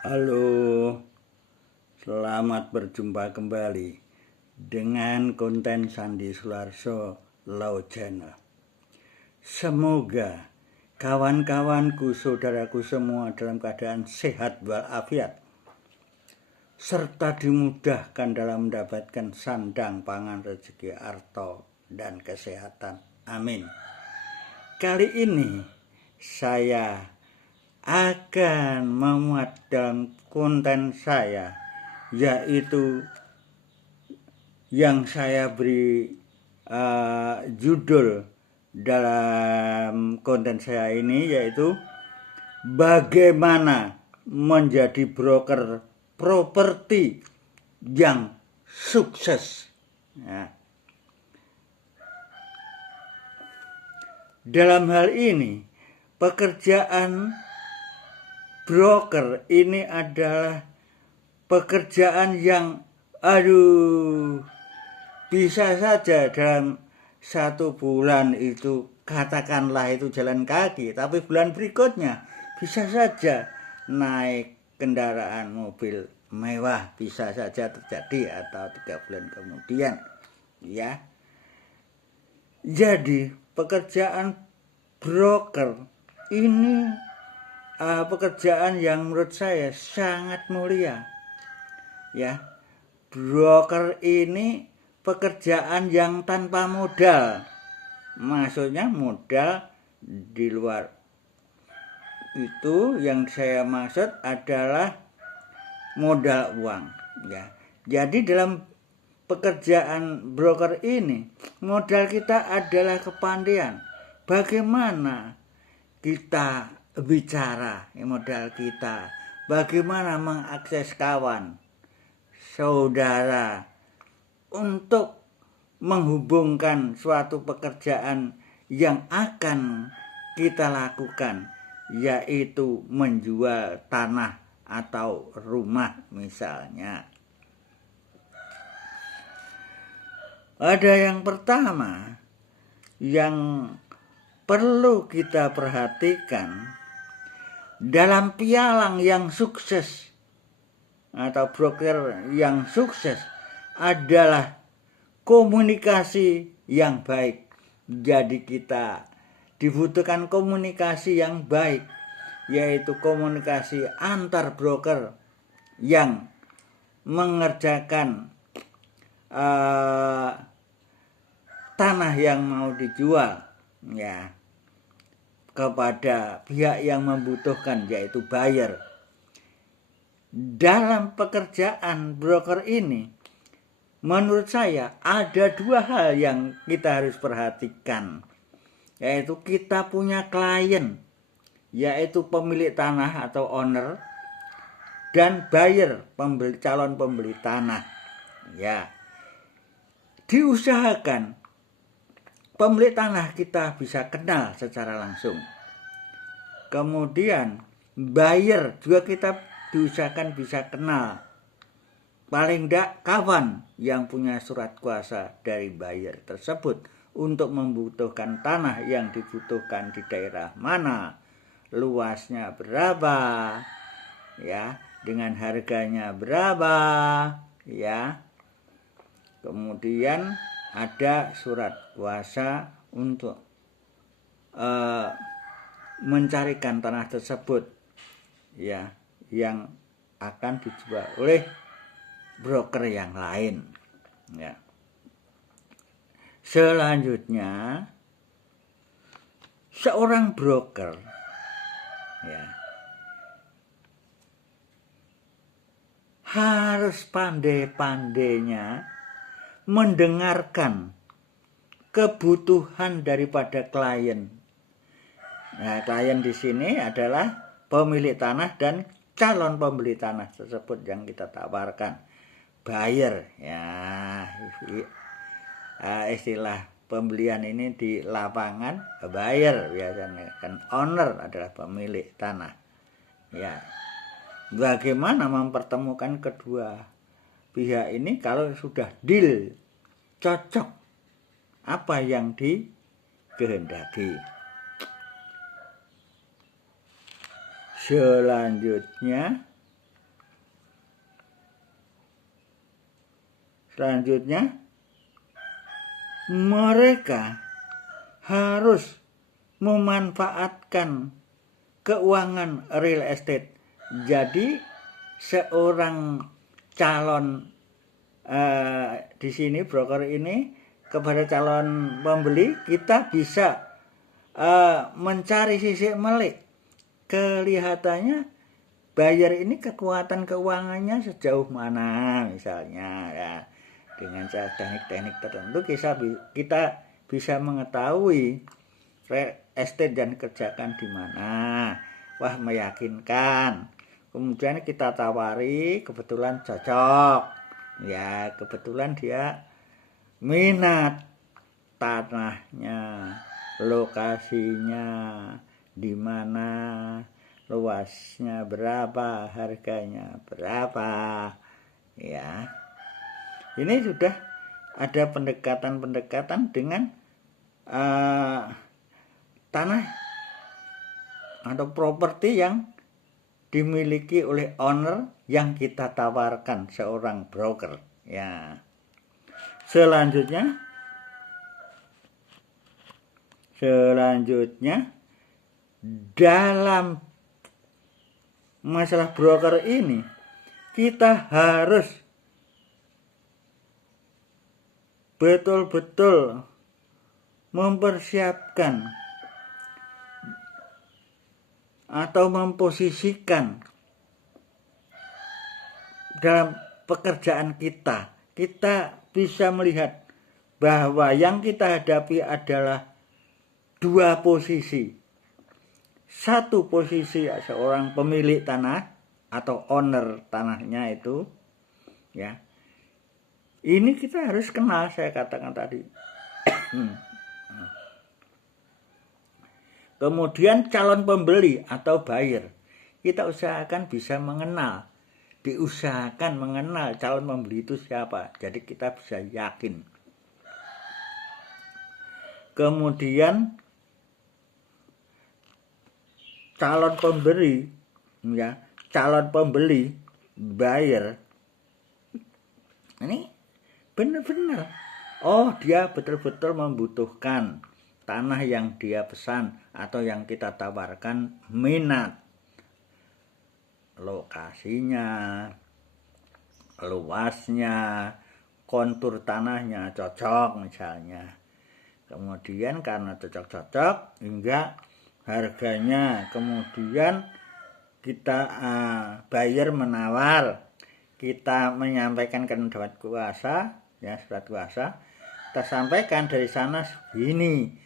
Halo, selamat berjumpa kembali dengan konten Sandi Sularso Law Channel. Semoga kawan-kawanku, saudaraku semua dalam keadaan sehat walafiat, serta dimudahkan dalam mendapatkan sandang, pangan, rezeki, harta, dan kesehatan. Amin. Kali ini saya akan memuat dalam konten saya, yaitu yang saya beri judul dalam konten saya ini, yaitu bagaimana menjadi broker properti yang sukses. Ya. Dalam hal ini, pekerjaan broker ini adalah pekerjaan yang bisa saja dalam 1 bulan itu katakanlah itu jalan kaki, tapi bulan berikutnya bisa saja naik kendaraan mobil mewah, bisa saja terjadi, atau 3 bulan kemudian, ya. Jadi pekerjaan broker ini pekerjaan yang menurut saya sangat mulia, ya. Broker ini pekerjaan yang tanpa modal, maksudnya modal di luar itu. Yang saya maksud adalah modal uang, ya. Jadi dalam pekerjaan broker ini modal kita adalah kepandaian, bagaimana kita bicara, modal kita bagaimana mengakses kawan, saudara, untuk menghubungkan suatu pekerjaan yang akan kita lakukan, yaitu menjual tanah atau rumah misalnya. Ada yang pertama yang perlu kita perhatikan dalam pialang yang sukses atau broker yang sukses adalah komunikasi yang baik. Jadi kita dibutuhkan komunikasi yang baik, yaitu komunikasi antar broker yang mengerjakan tanah yang mau dijual, ya, kepada pihak yang membutuhkan, yaitu buyer. Dalam pekerjaan broker ini, menurut saya ada 2 hal yang kita harus perhatikan, yaitu kita punya klien, yaitu pemilik tanah atau owner, dan buyer, calon pembeli tanah, ya. Diusahakan pemilik tanah kita bisa kenal secara langsung. Kemudian buyer juga kita diusahakan bisa kenal, paling tidak kawan yang punya surat kuasa dari buyer tersebut untuk membutuhkan tanah yang dibutuhkan di daerah mana, luasnya berapa, ya, dengan harganya berapa, ya. Kemudian ada surat kuasa untuk mencarikan tanah tersebut, ya, yang akan dijual oleh broker yang lain, ya. Selanjutnya, seorang broker, ya, harus pandai-pandainya mendengarkan kebutuhan daripada klien. Nah, klien di sini adalah pemilik tanah dan calon pembeli tanah tersebut yang kita tawarkan. Buyer, ya, istilah pembelian ini di lapangan buyer biasanya, kan owner adalah pemilik tanah, ya. Bagaimana mempertemukan kedua pihak ini kalau sudah deal, cocok apa yang dikehendaki. Selanjutnya, Selanjutnya, mereka harus memanfaatkan keuangan real estate. Jadi seorang calon di sini broker ini kepada calon pembeli, kita bisa mencari sisi melik. Kelihatannya buyer ini kekuatan keuangannya sejauh mana misalnya ya. Dengan teknik-teknik tertentu kita bisa mengetahui real estate dan kerjakan di mana. Wah, meyakinkan. Kemudian kita tawari, kebetulan cocok. Ya, kebetulan dia minat tanahnya, lokasinya di mana, luasnya berapa, harganya berapa. Ya. Ini sudah ada pendekatan-pendekatan dengan tanah atau properti yang dimiliki oleh owner yang kita tawarkan seorang broker. Ya. Selanjutnya dalam masalah broker ini kita harus betul-betul mempersiapkan atau memposisikan dalam pekerjaan kita. Kita bisa melihat bahwa yang kita hadapi adalah dua posisi. Satu posisi seorang pemilik tanah atau owner tanahnya itu, ya. Ini kita harus kenal, saya katakan tadi. Kemudian calon pembeli atau buyer, kita usahakan bisa diusahakan mengenal calon pembeli itu siapa. Jadi kita bisa yakin. Kemudian calon pembeli, ya, calon pembeli, buyer, ini benar-benar, oh dia betul-betul membutuhkan tanah yang dia pesan atau yang kita tawarkan, minat, lokasinya, luasnya, kontur tanahnya cocok misalnya. Kemudian karena cocok-cocok hingga harganya, kemudian kita buyer menawar, kita menyampaikan ke surat kuasa, ya, surat kuasa, kita sampaikan dari sana segini.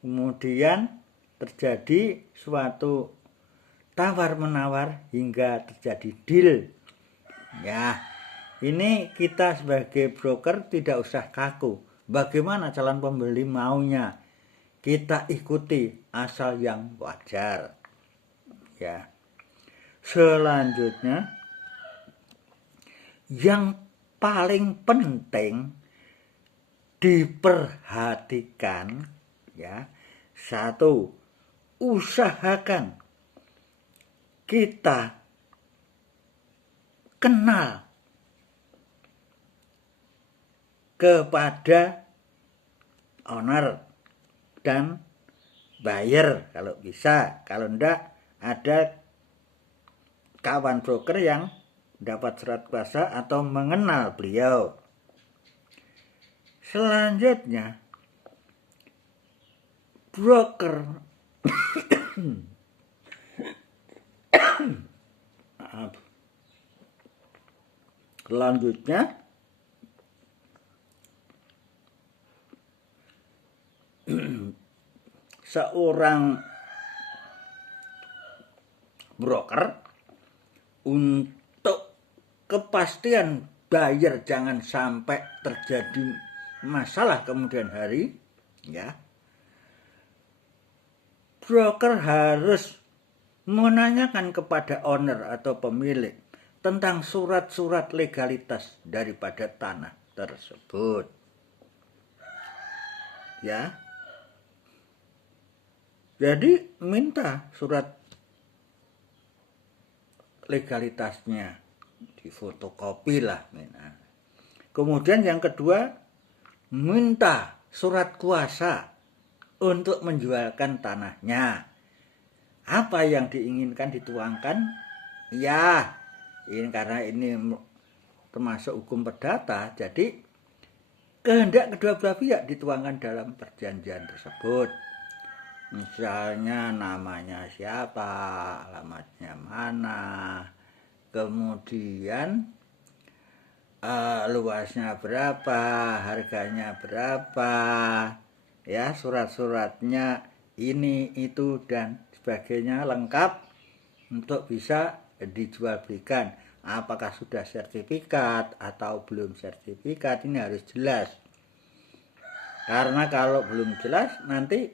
Kemudian terjadi suatu tawar-menawar hingga terjadi deal. Ya, ini kita sebagai broker tidak usah kaku. Bagaimana calon pembeli maunya, kita ikuti asal yang wajar. Ya. Selanjutnya, yang paling penting diperhatikan, ya, satu, usahakan kita kenal kepada owner dan buyer kalau bisa. Kalau enggak, ada kawan broker yang dapat surat kuasa atau mengenal beliau. Selanjutnya, broker selanjutnya seorang broker untuk kepastian buyer jangan sampai terjadi masalah kemudian hari, ya, broker harus menanyakan kepada owner atau pemilik tentang surat-surat legalitas daripada tanah tersebut, ya. Jadi minta surat legalitasnya, difotokopi lah. Kemudian yang kedua, minta surat kuasa untuk menjualkan tanahnya. Apa yang diinginkan dituangkan? Ya, ini karena ini termasuk hukum perdata, jadi kehendak kedua belah pihak dituangkan dalam perjanjian tersebut. Misalnya namanya siapa, alamatnya mana, kemudian luasnya berapa, harganya berapa, ya surat-suratnya ini, itu, dan sebagainya lengkap untuk bisa dijual belikan. Apakah sudah sertifikat atau belum sertifikat, ini harus jelas. Karena kalau belum jelas nanti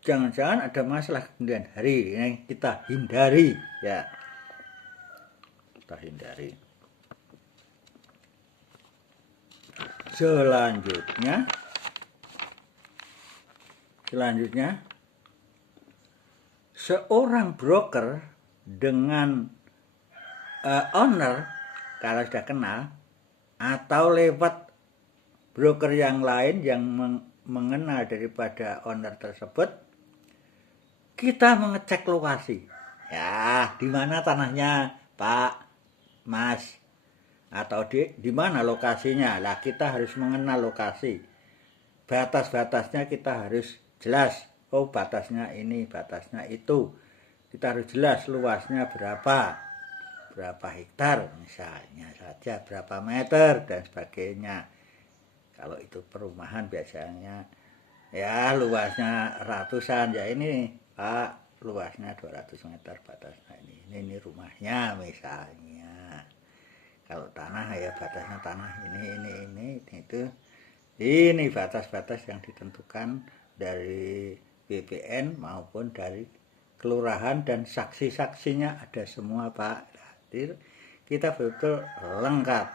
jangan-jangan ada masalah kemudian hari, yang kita hindari, ya. Kita hindari. Selanjutnya, seorang broker dengan owner, kalau sudah kenal, atau lewat broker yang lain yang mengenal daripada owner tersebut, kita mengecek lokasi. Ya, di mana tanahnya, Pak, Mas, atau di mana lokasinya. Lah, kita harus mengenal lokasi. Batas-batasnya kita harus jelas. Oh, batasnya ini, batasnya itu. Kita harus jelas luasnya berapa hektar misalnya saja, berapa meter dan sebagainya. Kalau itu perumahan biasanya ya luasnya ratusan, ya ini Pak luasnya 200 meter batasnya ini rumahnya misalnya. Kalau tanah ya batasnya tanah ini itu. Ini batas-batas yang ditentukan dari BPN maupun dari kelurahan, dan saksi-saksinya ada semua Pak. Jadi kita betul lengkap.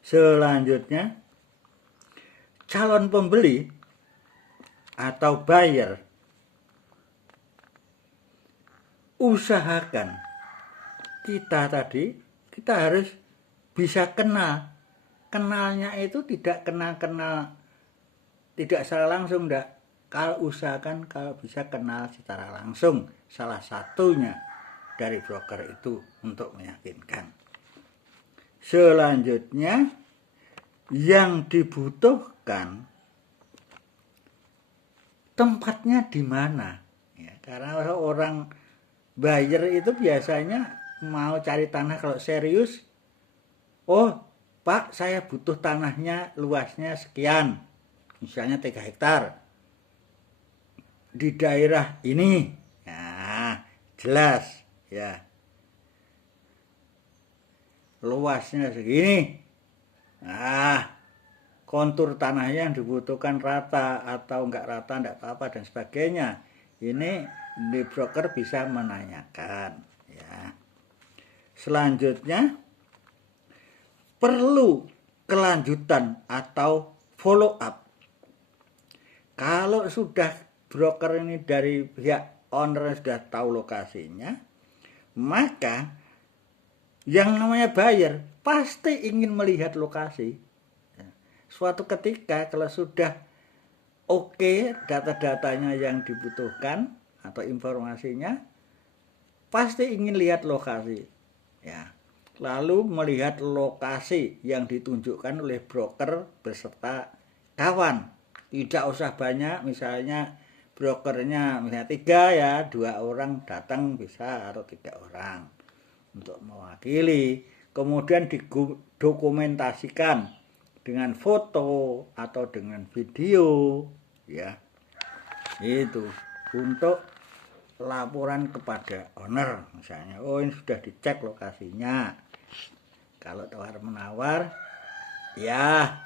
Selanjutnya, calon pembeli atau buyer usahakan kita harus bisa kenal. Kenalnya itu tidak kenal tidak secara langsung, enggak. Kalau usahakan kalau bisa kenal secara langsung salah satunya dari broker itu untuk meyakinkan. Selanjutnya, yang dibutuhkan tempatnya di mana. Ya, karena orang buyer itu biasanya mau cari tanah kalau serius. Oh, Pak, saya butuh tanahnya luasnya sekian. Misalnya 3 hektar. Di daerah ini. Nah, jelas ya. Luasnya segini. Nah, kontur tanahnya yang dibutuhkan rata atau enggak rata, enggak apa-apa dan sebagainya. Ini di broker bisa menanyakan ya. Selanjutnya, perlu kelanjutan atau follow up. Kalau sudah broker ini dari pihak owner sudah tahu lokasinya, maka yang namanya buyer pasti ingin melihat lokasi. Suatu ketika kalau sudah oke data-datanya yang dibutuhkan atau informasinya, pasti ingin lihat lokasi. Ya. Lalu melihat lokasi yang ditunjukkan oleh broker beserta kawan. Tidak usah banyak, misalnya brokernya misalnya 3 ya, 2 orang datang bisa atau 3 orang untuk mewakili. Kemudian didokumentasikan dengan foto atau dengan video ya. Itu untuk laporan kepada owner misalnya. Oh, ini sudah dicek lokasinya. Kalau tawar menawar ya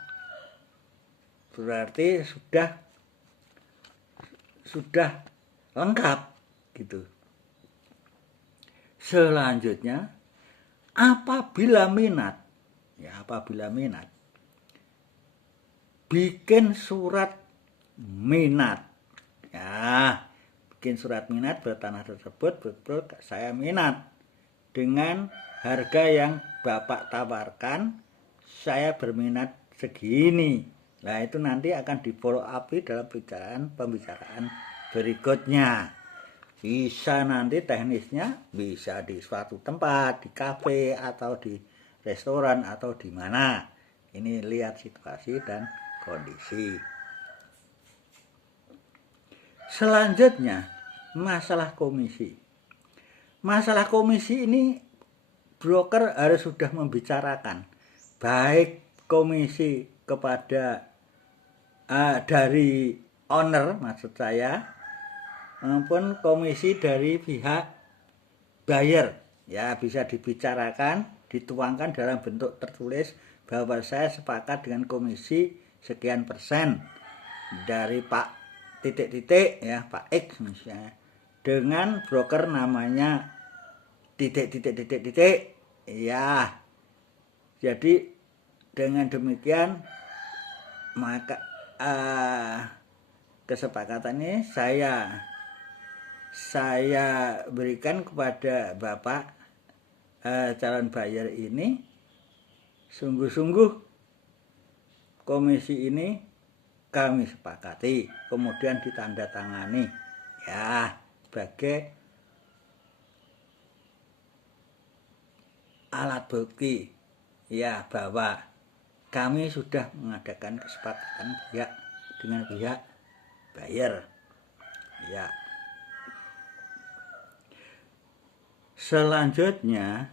berarti sudah lengkap gitu. Selanjutnya, apabila minat, bikin surat minat. Ya, bikin surat minat bertanah tersebut, betul saya minat dengan harga yang Bapak tawarkan saya berminat segini. Nah itu nanti akan di follow up dalam pembicaraan berikutnya. Bisa nanti teknisnya bisa di suatu tempat, di kafe atau di restoran atau di mana. Ini lihat situasi dan kondisi. Selanjutnya masalah komisi. Masalah komisi ini broker harus sudah membicarakan baik komisi kepada dari owner maksud saya maupun komisi dari pihak buyer, ya bisa dibicarakan, dituangkan dalam bentuk tertulis bahwa saya sepakat dengan komisi sekian persen dari Pak titik-titik ya Pak X misalnya dengan broker namanya titik-titik ya. Jadi dengan demikian maka kesepakatan ini saya berikan kepada Bapak calon buyer ini, sungguh-sungguh komisi ini kami sepakati, kemudian ditandatangani ya sebagai alat bukti ya bahwa kami sudah mengadakan kesepakatan dengan pihak buyer ya. Selanjutnya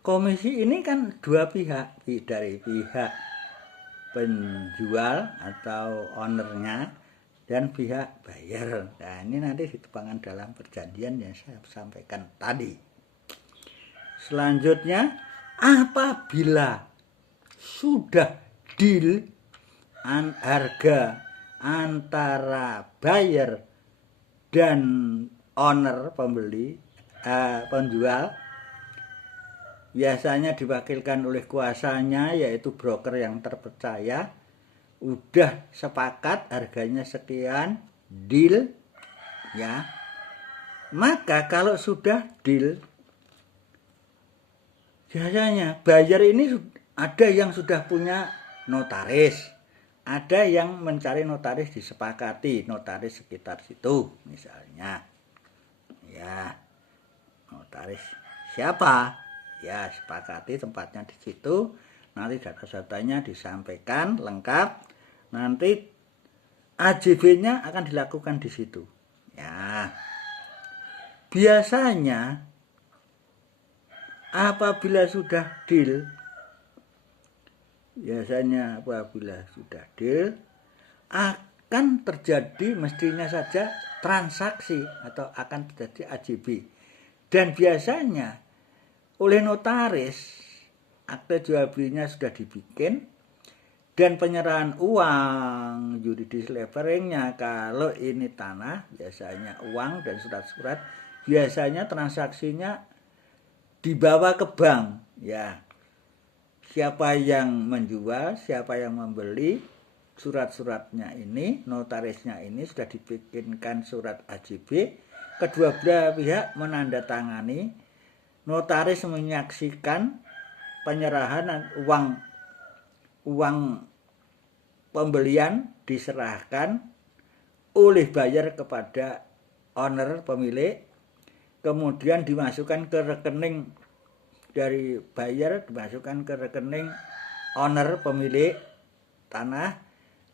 komisi ini kan dua pihak, dari pihak penjual atau ownernya dan pihak buyer. Nah ini nanti dituangkan dalam perjanjian yang saya sampaikan tadi. Selanjutnya apabila sudah deal harga antara buyer dan owner penjual biasanya diwakilkan oleh kuasanya yaitu broker yang terpercaya, udah sepakat harganya sekian, deal ya. Maka kalau sudah deal biasanya buyer ini ada yang sudah punya notaris, ada yang mencari notaris disepakati, notaris sekitar situ misalnya ya. Notaris siapa? Ya sepakati tempatnya di situ, nanti data-datanya disampaikan lengkap, nanti AJB-nya akan dilakukan di situ ya. Biasanya apabila sudah deal akan terjadi mestinya saja transaksi atau akan terjadi AJB, dan biasanya oleh notaris akte jual belinya sudah dibikin dan penyerahan uang juridis leveringnya, kalau ini tanah biasanya uang dan surat-surat, biasanya transaksinya dibawa ke bank ya. Siapa yang menjual, siapa yang membeli, surat-suratnya ini, notarisnya ini sudah dibikinkan surat AJB, kedua belah pihak menandatangani, notaris menyaksikan penyerahan uang pembelian diserahkan oleh buyer kepada owner pemilik, kemudian dimasukkan ke rekening dari buyer, dimasukkan ke rekening owner pemilik tanah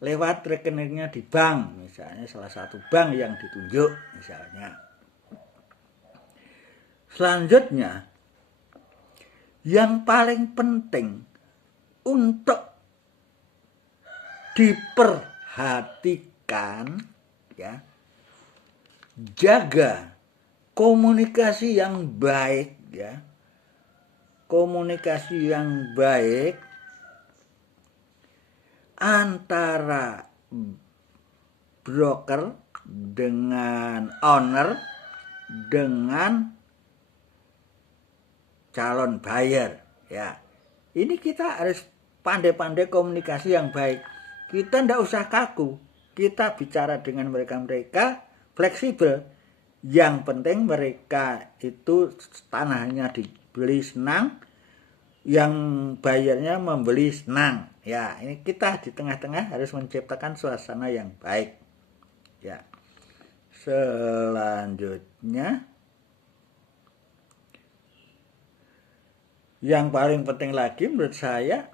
lewat rekeningnya di bank, misalnya salah satu bank yang ditunjuk misalnya. Selanjutnya yang paling penting untuk diperhatikan ya, jaga komunikasi yang baik ya. Komunikasi yang baik antara broker dengan owner dengan calon buyer ya. Ini kita harus pandai-pandai komunikasi yang baik. Kita tidak usah kaku, kita bicara dengan mereka fleksibel. Yang penting mereka itu tanahnya dibeli senang, yang bayarnya membeli senang. Ya, ini kita di tengah-tengah harus menciptakan suasana yang baik. Ya. Selanjutnya yang paling penting lagi menurut saya,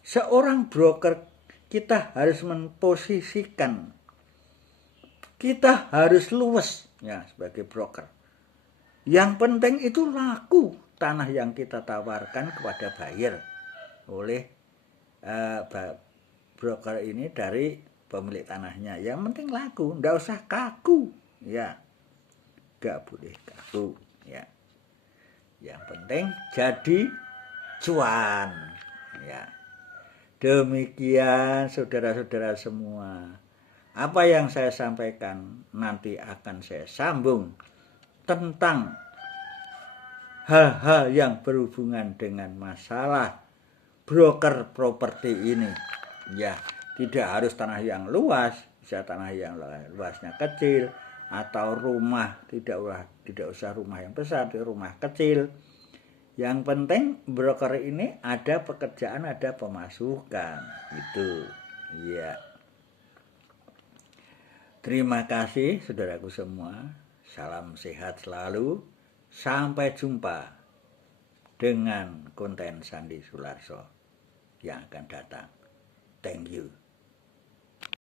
seorang broker kita harus memposisikan, kita harus luwes ya sebagai broker. Yang penting itu laku tanah yang kita tawarkan kepada buyer oleh broker ini dari pemilik tanahnya. Yang penting laku, nggak usah kaku ya, nggak boleh kaku ya. Yang penting jadi cuan ya. Demikian saudara-saudara semua, apa yang saya sampaikan nanti akan saya sambung tentang hal-hal yang berhubungan dengan masalah broker properti ini. Ya, tidak harus tanah yang luas, bisa tanah yang luasnya kecil, atau rumah tidak usah rumah yang besar, rumah kecil. Yang penting broker ini ada pekerjaan, ada pemasukan, gitu. Ya. Terima kasih saudaraku semua. Salam sehat selalu. Sampai jumpa dengan konten Sandi Sularso yang akan datang. Thank you.